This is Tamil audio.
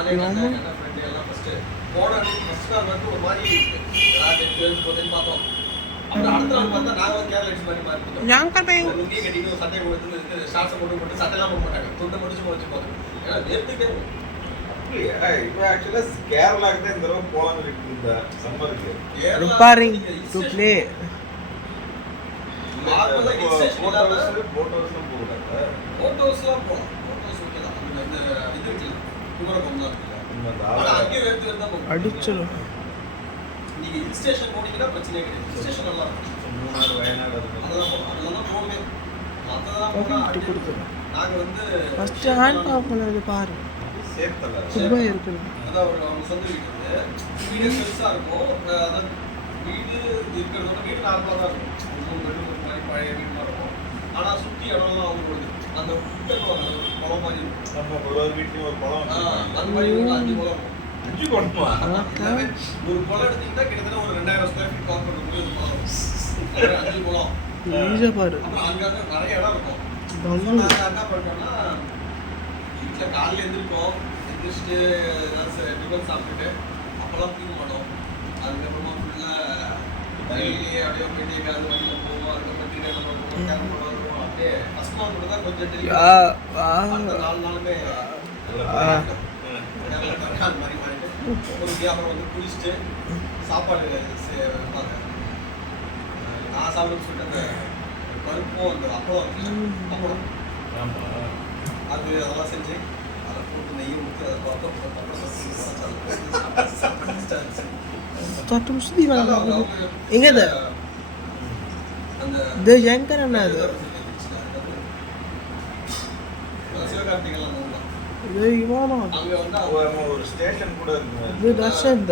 நானே ஃப்ரெண்டு எல்லாம் ஃபர்ஸ்ட் போன ஃபர்ஸ்ட் நாள் வந்து ஒரு மாதிரி போதுன்னு பார்த்தோம். அப்புறம் அடுத்த நாள் பார்த்தா நாங்க வந்து கேரளா எக்ஸ் மாதிரி மாறிட்டோம். லுங்கி கட்டிட்டு சட்டை போட்டு ஷார்ட்ஸ் போட்டு சட்டைலாம் போட மாட்டாங்க, துண்டை மட்டும் சும்மா வச்சு பார்த்தோம். ஏன்னா நேர்த்துட்டே இப்போ ஆக்சுவலா கேரளாக்கு தான் இந்த தடவை போலாம்னு இருக்கு. இந்த சம்மருக்கு preparing to play. போட்டோஸ்லாம் போகல. போட்டோஸ்லாம் போகலாம். போட்டோஸ் ஓகே தான். இந்த இது இருக்குல்ல குமரகம் தான் இருக்குல்ல, ஆனா அங்கேயே வேர்த்து தான் போகும். அடிச்சிடும். நீங்க ஹில் ஸ்டேஷன் போனீங்கன்னா பிரச்சனையே கிடையாது. ஹில் ஸ்டேஷன் நல்லா இருக்கும். மூணாறு வயநாடு அதெல்லாம் போகலாம். அதெல்லாம் போகவே மற்றதெல்லாம் போனால் கொடுத்துரும். நாங்கள் வந்து ஃபர்ஸ்ட் ஹேண்ட் ஆஃப் பண்ணது பாரு, சேர்த்தல சும்மா இருக்குது. அதான் அவங்க சொந்த வீடு வந்து வீடு பெருசாக இருக்கும். அதான் வீடு இருக்கிறதோட வீடு நார்மலாக தான் இருக்கும். ஒரு மாதிரி பழைய வீடு மாதிரி இருக்கும். ஆனால் சுற்றி இடம்லாம் அவங்களோட அந்த குட்டன் ஒரு குளம் மாதிரி இருக்கும். நம்ம ஒரு வீட்லயும் ஒரு குளம் அந்த மாதிரி ஒரு 5 குளம் இருக்கும். 5 குளமா? ஒரு குளம் எடுத்தீங்கன்னா கிட்டத்தட்ட ஒரு 2000 ஸ்கொயர் ஃபீட் கவர் பண்ணுறது ஒரு குளம் இருக்கும். 5 குளம் ஈஸியாக பாரு. அப்புறம் அங்கே நிறைய இடம் இருக்கும். நாங்கள் என்ன பண்ணுறோம்னா வீட்டில் காலையில் எழுந்திருக்கோம், எழுந்திரிச்சிட்டு ஏதாவது டிஃபன் சாப்பிட்டுட்டு அப்போல்லாம் தூங்க மாட்டோம். அதுக்கப்புறமா ஃபுல்லாக டெய்லியே அப்படியே போயிட்டு எங்கேயாவது வண்டியில் போவோம். அதுக்கப்புறம் கிரிக்கெட் போவோம், கேரம் போடுவோம். அப்படியே ஃபஸ்ட் நாள் மட்டும் தான் கொஞ்சம் தெரியும். அந்த 4 நாளுமே அந்த மாதிரி பண்ணிட்டு ஒரு அப்புறம் வந்து குளிச்சுட்டு சாப்பாடு வைப்பாங்க. நான் சாப்பிட்டு சொல்லிட்டு அந்த பருப்பும் அந்த அப்பளம் அது அதெல்லாம் செஞ்சு அதை போட்டு நெய் ஊற்றி அதை எங்கது இது ஜங்கர் என்ன அது சிவகார்த்திகெல்லாம் இது இவானா அங்கே வந்து ஒரு ஸ்டேஷன் கூட இருக்கு. இது தர்ஷன்.